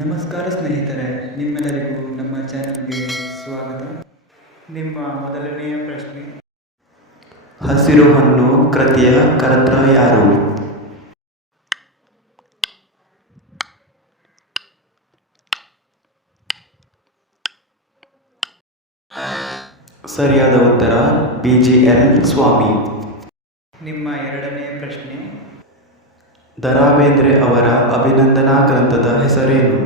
ನಮಸ್ಕಾರ ಸ್ನೇಹಿತರೆ, ನಿಮ್ಮೆಲ್ಲರಿಗೂ ನಮ್ಮ ಚಾನೆಲ್ಗೆ ಸ್ವಾಗತ. ನಿಮ್ಮ ಮೊದಲನೆಯ ಪ್ರಶ್ನೆ, ಹಸಿರು ಹಣ್ಣು ಕೃತಿಯ ಕರ್ತೃ ಯಾರು? ಸರಿಯಾದ ಉತ್ತರ BGL ಸ್ವಾಮಿ. ನಿಮ್ಮ ಎರಡನೆಯ ಪ್ರಶ್ನೆ, ದ.ರಾ ಬೇಂದ್ರೆ ಅವರ ಅಭಿನಂದನಾ ಗ್ರಂಥದ ಹೆಸರೇನು?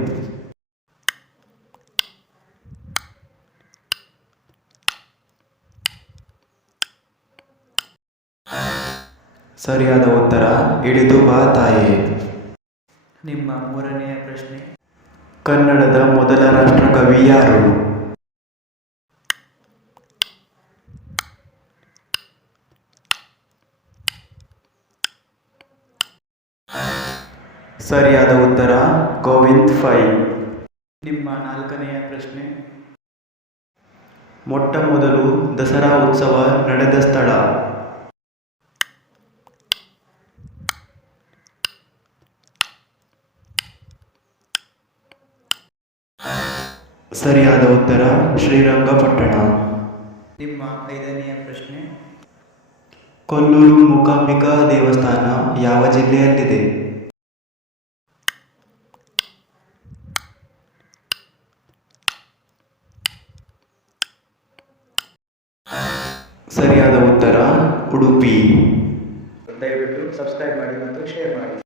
ಸರಿಯಾದ ಉತ್ತರ ಇಳಿದು ಬಾ ತಾಯೇ. ನಿಮ್ಮ ಮೂರನೆಯ ಪ್ರಶ್ನೆ, ಕನ್ನಡದ ಮೊದಲ ರಾಷ್ಟ್ರಕವಿ ಯಾರು? ಸರಿಯಾದ ಉತ್ತರ ಗೋವಿಂದ್ ಪೈ. ನಿಮ್ಮ ನಾಲ್ಕನೆಯ ಪ್ರಶ್ನೆ, ಮೊಟ್ಟ ಮೊದಲು ದಸರಾ ಉತ್ಸವ ನಡೆದ ಸ್ಥಳ? ಸರಿಯಾದ ಉತ್ತರ ಶ್ರೀರಂಗಪಟ್ಟಣ. ನಿಮ್ಮ ಐದನೆಯ ಪ್ರಶ್ನೆ, ಕೊಲ್ಲೂರು ಮೂಕಾಂಬಿಕಾ ದೇವಸ್ಥಾನ ಯಾವ ಜಿಲ್ಲೆಯಲ್ಲಿದೆ? ಸರಿಯಾದ ಉತ್ತರ ಉಡುಪಿ. ದಯವಿಟ್ಟು ಸಬ್ಸ್ಕ್ರೈಬ್ ಮಾಡಿ ಮತ್ತು ಶೇರ್ ಮಾಡಿ.